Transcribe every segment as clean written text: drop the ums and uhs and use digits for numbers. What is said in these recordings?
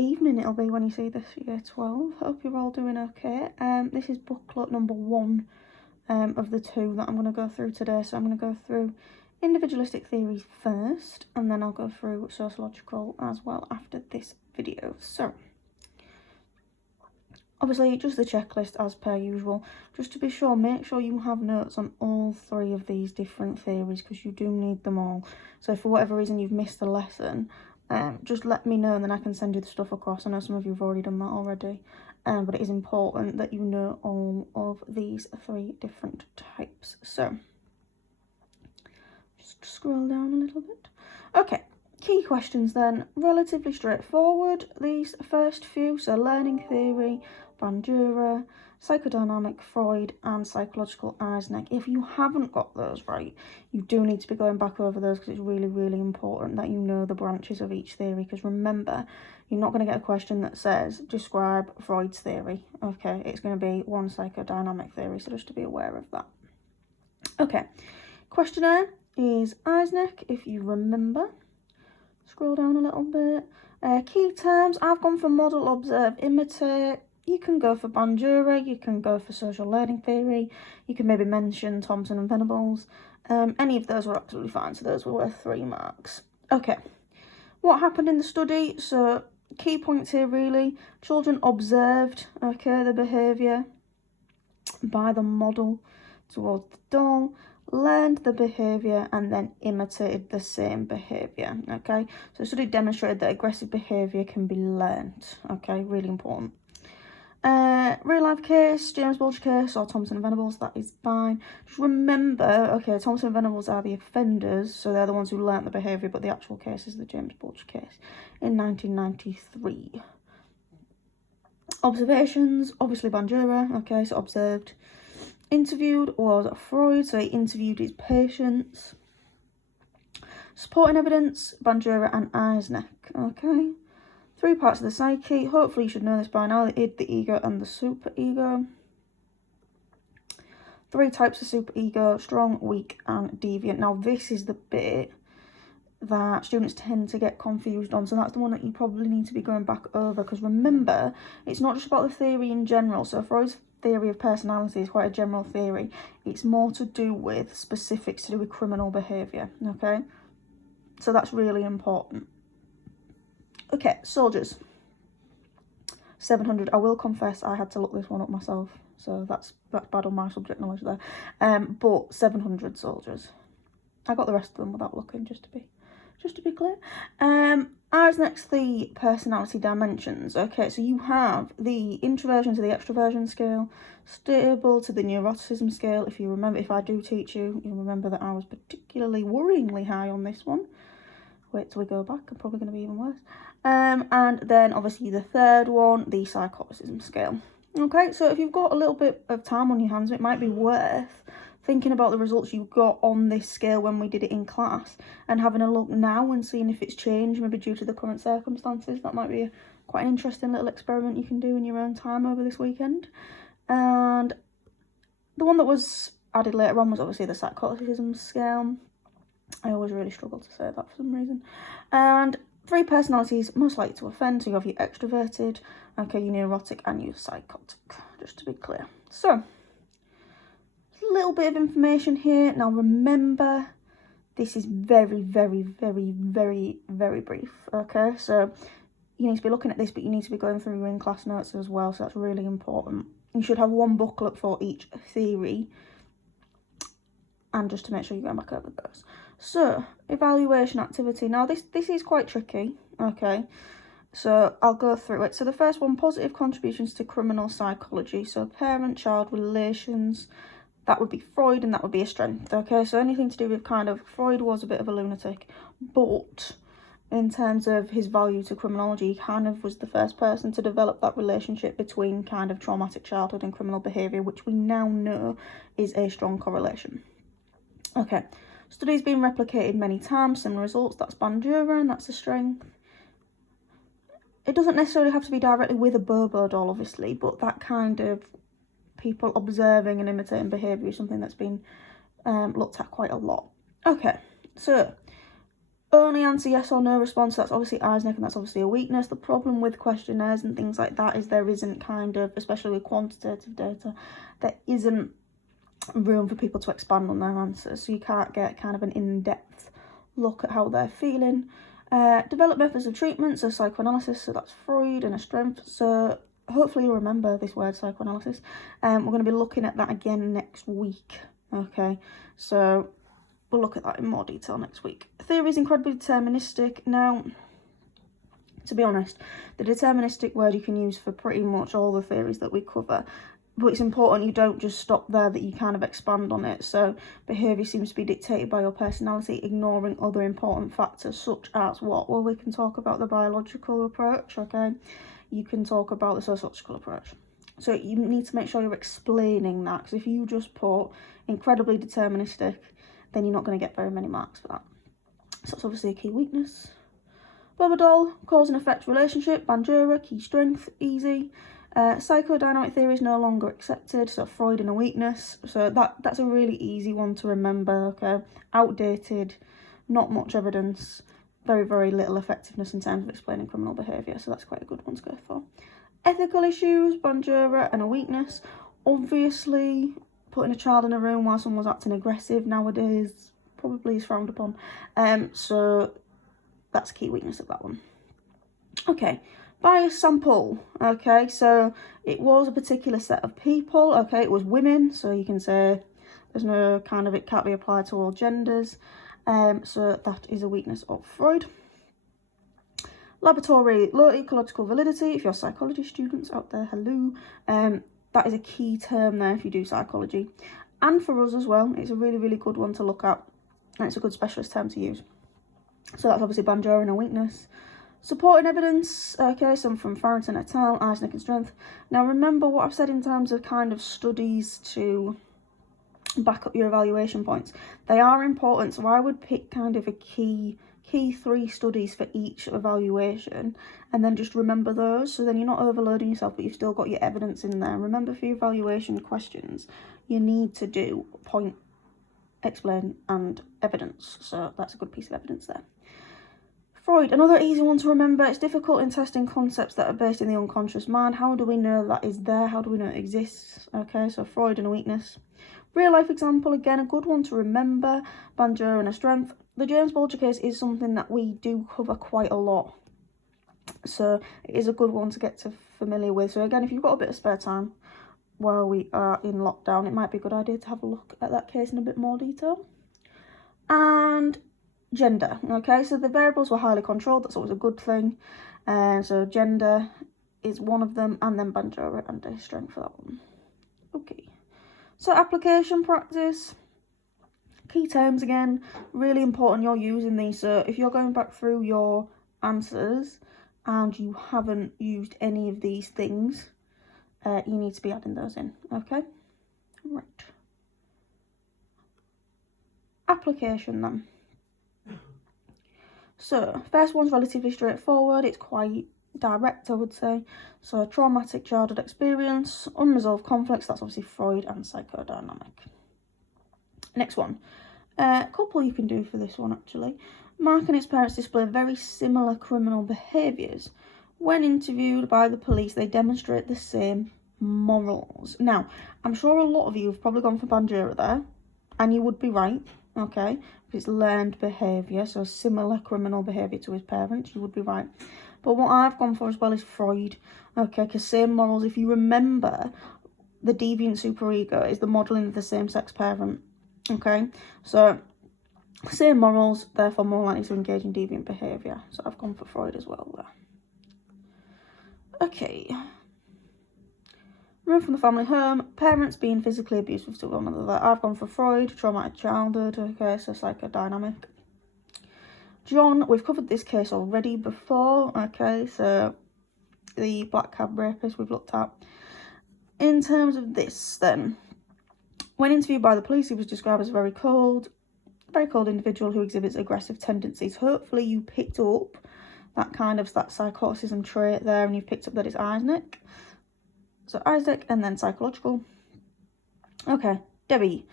evening it'll be when you see this, Year 12. Hope you're all doing okay. This is booklet number 1 of the 2 that I'm going to go through today. So I'm going to go through individualistic theories first, and then I'll go through sociological as well after this video. So, obviously, just the checklist as per usual. Just to be sure, make sure you have notes on all 3 of these different theories, because you do need them all. So if for whatever reason you've missed a lesson, just let me know and then I can send you the stuff across. I know some of you have already done that already, but it is important that you know all of these 3 different types. So, just scroll down a little bit. Okay, key questions then. Relatively straightforward, these first few. So learning theory, Bandura, psychodynamic, Freud, and psychological Eisner. If you haven't got those right, you do need to be going back over those, because it's really, really important that you know the branches of each theory. Because remember, you're not going to get a question that says, describe Freud's theory. Okay, it's going to be one psychodynamic theory, so just to be aware of that. Okay, questionnaire is Eisner, if you remember. Scroll down a little bit. Key terms, I've gone for model, observe, imitate. You can go for Bandura, you can go for social learning theory, you can maybe mention Thompson and Venables. Any of those were absolutely fine, so those were worth 3 marks. Okay, what happened in the study? So, key points here really. Children observed, okay, the behaviour by the model towards the doll, learned the behaviour and then imitated the same behaviour, okay? So the study demonstrated that aggressive behaviour can be learned, okay? Really important. Real life case, James Bulger case or Thompson and Venables, that is fine. Just remember, okay, Thompson and Venables are the offenders, so they're the ones who learnt the behaviour, but the actual case is the James Bulger case in 1993. Observations, obviously Bandura, okay, so observed. Interviewed was Freud, so he interviewed his patients. Supporting evidence, Bandura and Eisner, okay. 3 parts of the psyche, hopefully you should know this by now, the id, the ego and the superego. 3 types of superego, strong, weak and deviant. Now this is the bit that students tend to get confused on, so that's the one that you probably need to be going back over, because remember, it's not just about the theory in general. So Freud's theory of personality is quite a general theory. It's more to do with specifics to do with criminal behaviour, okay? So that's really important. Okay, soldiers. 700. I will confess I had to look this one up myself, so that's bad on my subject knowledge there. But 700 soldiers. I got the rest of them without looking, just to be clear. Eisner's the personality dimensions. Okay, so you have the introversion to the extroversion scale, stable to the neuroticism scale. If you remember, if I do teach you, you'll remember that I was particularly worryingly high on this one. Wait till we go back, I'm probably going to be even worse. And then obviously the third one, the psychoticism scale. Okay, so if you've got a little bit of time on your hands, it might be worth thinking about the results you got on this scale when we did it in class, and having a look now and seeing if it's changed, maybe due to the current circumstances. That might be quite an interesting little experiment you can do in your own time over this weekend. And the one that was added later on was obviously the psychoticism scale. I always really struggle to say that for some reason. And 3 personalities most likely to offend. So you have your extroverted, okay, your neurotic and your psychotic, just to be clear. So, a little bit of information here. Now remember, this is very, very, very, very, very brief, okay? So you need to be looking at this, but you need to be going through your in-class notes as well, so that's really important. You should have 1 booklet for each theory, and just to make sure you're going back over those. So, evaluation activity. Now, this is quite tricky, okay? So, I'll go through it. So, the first one, positive contributions to criminal psychology. So, parent-child relations, that would be Freud, and that would be a strength, okay? So, anything to do with kind of, Freud was a bit of a lunatic, but in terms of his value to criminology, he kind of was the first person to develop that relationship between kind of traumatic childhood and criminal behaviour, which we now know is a strong correlation. Okay, studies been replicated many times, similar results, that's Bandura, and that's a strength. It doesn't necessarily have to be directly with a Bobo doll, obviously, but that kind of people observing and imitating behaviour is something that's been looked at quite a lot. Okay, so only answer yes or no response. That's obviously Eisner, and that's obviously a weakness. The problem with questionnaires and things like that is there isn't kind of, especially with quantitative data, there isn't room for people to expand on their answers, so you can't get kind of an in-depth look at how they're feeling. Develop methods of treatment, so psychoanalysis, so that's Freud and a strength. So hopefully you remember this word, psychoanalysis. We're going to be looking at that again next week. Okay, so we'll look at that in more detail next week. Theory is incredibly deterministic. Now, to be honest, the deterministic word you can use for pretty much all the theories that we cover, but it's important you don't just stop there, that you kind of expand on it. So behaviour seems to be dictated by your personality, ignoring other important factors such as what? Well, we can talk about the biological approach, okay? You can talk about the sociological approach. So you need to make sure you're explaining that, because if you just put incredibly deterministic, then you're not going to get very many marks for that. So that's obviously a key weakness. Bobadol, cause and effect relationship. Bandura, key strength, easy. Psychodynamic theory is no longer accepted, so Freud and a weakness. So that's a really easy one to remember, okay? Outdated, not much evidence, very, very little effectiveness in terms of explaining criminal behaviour, so that's quite a good one to go for. Ethical issues, Bandura and a weakness. Obviously, putting a child in a room while someone's acting aggressive nowadays probably is frowned upon. So that's a key weakness of that one. Okay. Bias sample, okay, so it was a particular set of people, okay, it was women, so you can say there's no kind of, it can't be applied to all genders, so that is a weakness of Freud. Laboratory, low ecological validity, if you're psychology students out there, hello, that is a key term there if you do psychology, and for us as well, it's a really, really good one to look at, and it's a good specialist term to use. So that's obviously Bandura and a weakness. Supporting evidence, okay, some from Farrington et al., Eisner and strength. Now remember what I've said in terms of kind of studies to back up your evaluation points. They are important, so I would pick kind of a key 3 studies for each evaluation, and then just remember those, so then you're not overloading yourself, but you've still got your evidence in there. Remember, for your evaluation questions, you need to do point, explain, and evidence, so that's a good piece of evidence there. Freud, another easy one to remember. It's difficult in testing concepts that are based in the unconscious mind. How do we know that is there? How do we know it exists? Okay, so Freud and a weakness. Real life example, again, a good one to remember. Bandura and a strength. The James Bulger case is something that we do cover quite a lot, so it is a good one to get familiar with. So again, if you've got a bit of spare time while we are in lockdown, it might be a good idea to have a look at that case in a bit more detail. And gender, okay, so the variables were highly controlled, that's always a good thing, so gender is one of them, and then Bandura and a strength for that one. Okay, so application practice, key terms again, really important you're using these, so if you're going back through your answers and you haven't used any of these things, you need to be adding those in, okay? Right. Application then. So, first one's relatively straightforward, it's quite direct, I would say. So, traumatic childhood experience, unresolved conflicts, that's obviously Freud and psychodynamic. Next one, a couple you can do for this one actually. Mark and his parents display very similar criminal behaviours. When interviewed by the police, they demonstrate the same morals. Now, I'm sure a lot of you have probably gone for Bandura there, and you would be right, okay? It's learned behaviour, so similar criminal behaviour to his parents, you would be right. But what I've gone for as well is Freud, okay, because same morals, if you remember, the deviant superego is the modelling of the same-sex parent, okay? So, same morals, therefore more likely to engage in deviant behaviour. So I've gone for Freud as well there. Okay. Removed from the family home, parents being physically abusive to one another. I've gone for Freud, traumatic childhood, okay, so psychodynamic. John, we've covered this case already before, okay, so the black cab rapist we've looked at. In terms of this then, when interviewed by the police, he was described as a very cold individual who exhibits aggressive tendencies. Hopefully you picked up that psychoticism trait there, and you've picked up that it's Isaac. So Isaac, and then psychological. Okay, Debbie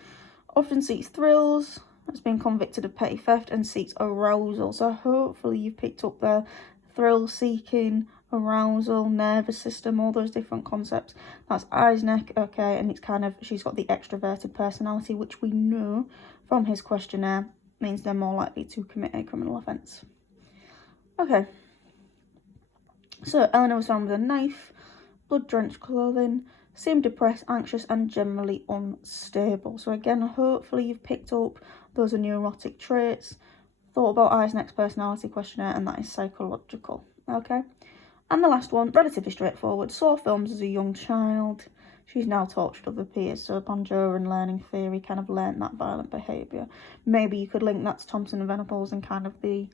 often seeks thrills, has been convicted of petty theft and seeks arousal. So hopefully you've picked up the thrill-seeking, arousal, nervous system, all those different concepts. That's Eisneck, okay, and it's kind of, she's got the extroverted personality, which we know from his questionnaire means they're more likely to commit a criminal offence. Okay. So Eleanor was found with a knife, blood-drenched clothing, seemed depressed, anxious and generally unstable. So again, hopefully you've picked up those are neurotic traits, thought about Eisneck's personality questionnaire, and that is psychological, okay? And the last one, relatively straightforward, saw films as a young child. She's now tortured other peers, so Banjoran learning theory, kind of learnt that violent behaviour. Maybe you could link that to Thompson and Venables and kind of the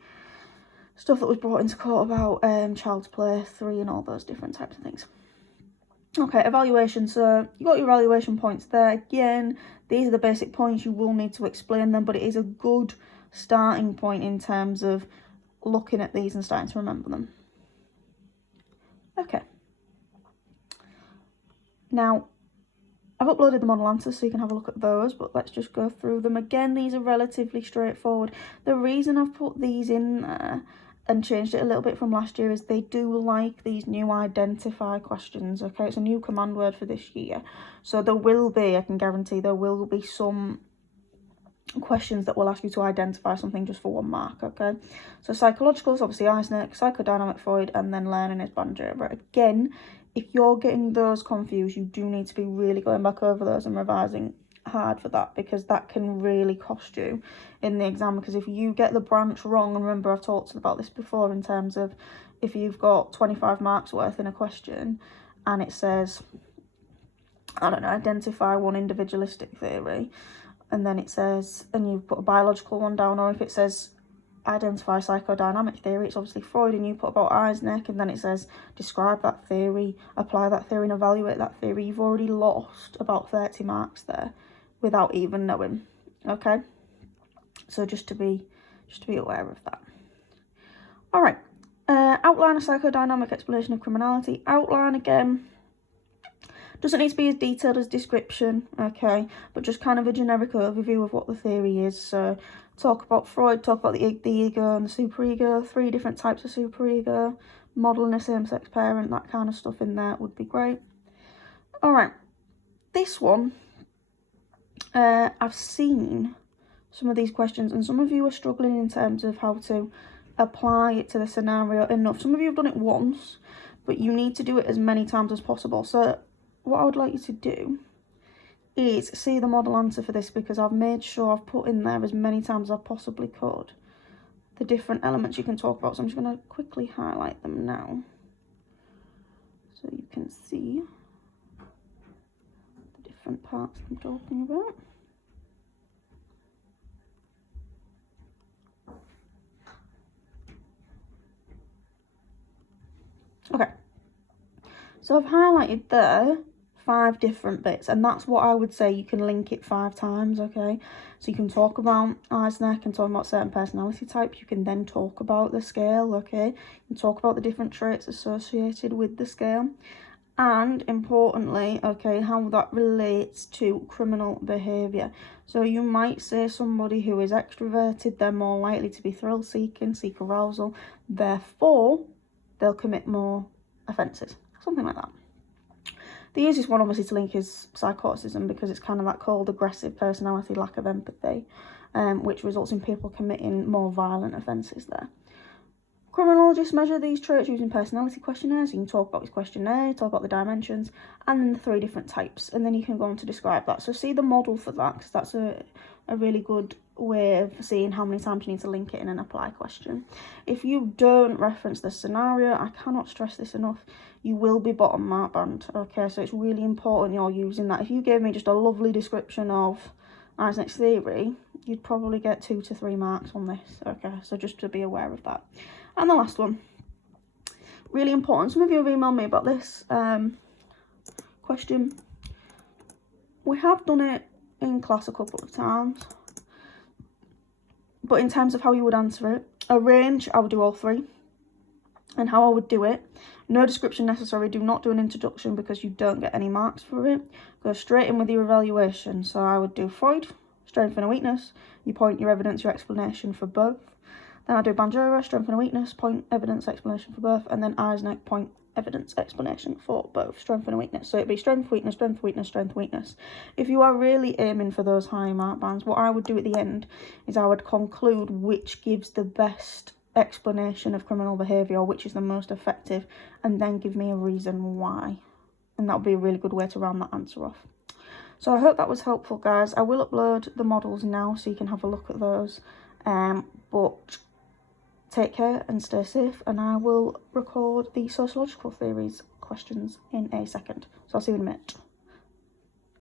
stuff that was brought into court about Child's Play 3 and all those different types of things. Okay, evaluation. So you got your evaluation points there. Again, these are the basic points. You will need to explain them, but it is a good starting point in terms of looking at these and starting to remember them. Okay. Now, I've uploaded the model answers so you can have a look at those, but let's just go through them. Again, these are relatively straightforward. The reason I've put these in there and changed it a little bit from last year is they do like these new identify questions, okay? It's a new command word for this year. So there will be, I can guarantee, there will be some questions that will ask you to identify something just for 1 mark, okay? So psychological is obviously Eisneck, psychodynamic Freud, and then learning is Banjo. But again, if you're getting those confused, you do need to be really going back over those and revising hard for that, because that can really cost you in the exam. Because if you get the branch wrong, and remember I've talked about this before in terms of if you've got 25 marks worth in a question and it says, I don't know, identify one individualistic theory, and then it says, and you put a biological one down, or if it says identify psychodynamic theory, it's obviously Freud, and you put about Eisneck, and then it says describe that theory, apply that theory and evaluate that theory, you've already lost about 30 marks there without even knowing, okay? So just to be aware of that. All right, outline a psychodynamic explanation of criminality. Outline, again, doesn't need to be as detailed as description, okay, but just kind of a generic overview of what the theory is. So talk about Freud, talk about the ego and the superego, 3 different types of superego, modelling a same-sex parent, that kind of stuff in there would be great. All right, this one, I've seen some of these questions, and some of you are struggling in terms of how to apply it to the scenario enough. Some of you have done it once, but you need to do it as many times as possible. So what I would like you to do is see the model answer for this, because I've made sure I've put in there as many times as I possibly could the different elements you can talk about. So I'm just going to quickly highlight them now so you can see the different parts I'm talking about. Okay, so I've highlighted there 5 different bits, and that's what I would say you can link it 5 times, okay? So you can talk about Eisneck and talk about certain personality types. You can then talk about the scale, okay? You can talk about the different traits associated with the scale, and importantly, okay, how that relates to criminal behaviour. So you might say somebody who is extroverted, they're more likely to be thrill-seeking, seek arousal, therefore they'll commit more offences, something like that. The easiest one obviously to link is psychoticism, because it's kind of that cold, aggressive personality, lack of empathy, which results in people committing more violent offences there. Criminologists measure these traits using personality questionnaires. You can talk about this questionnaire, talk about the dimensions, and then the 3 different types, and then you can go on to describe that. So see the model for that, because that's a really good way of seeing how many times you need to link it in an apply question. If you don't reference the scenario, I cannot stress this enough, you will be bottom mark band, okay? So it's really important you're using that. If you gave me just a lovely description of Eisneck's theory, you'd probably get 2 to 3 marks on this, okay? So just to be aware of that. And the last one, really important, some of you have emailed me about this question. We have done it in class a couple of times, but in terms of how you would answer it, arrange, I would do all 3. And how I would do it, no description necessary, do not do an introduction because you don't get any marks for it. Go straight in with your evaluation. So I would do Freud, strength and a weakness. Your point, your evidence, your explanation for both. Then I do Bandura, strength and a weakness, point, evidence, explanation for both. And then Eisner, point, evidence, explanation for both, strength and a weakness. So it'd be strength, weakness, strength, weakness, strength, weakness. If you are really aiming for those high mark bands, what I would do at the end is I would conclude which gives the best explanation of criminal behaviour, or which is the most effective, and then give me a reason why. And that would be a really good way to round that answer off. So I hope that was helpful, guys. I will upload the models now so you can have a look at those. But take care and stay safe, and I will record the sociological theories questions in a second. So I'll see you in a minute.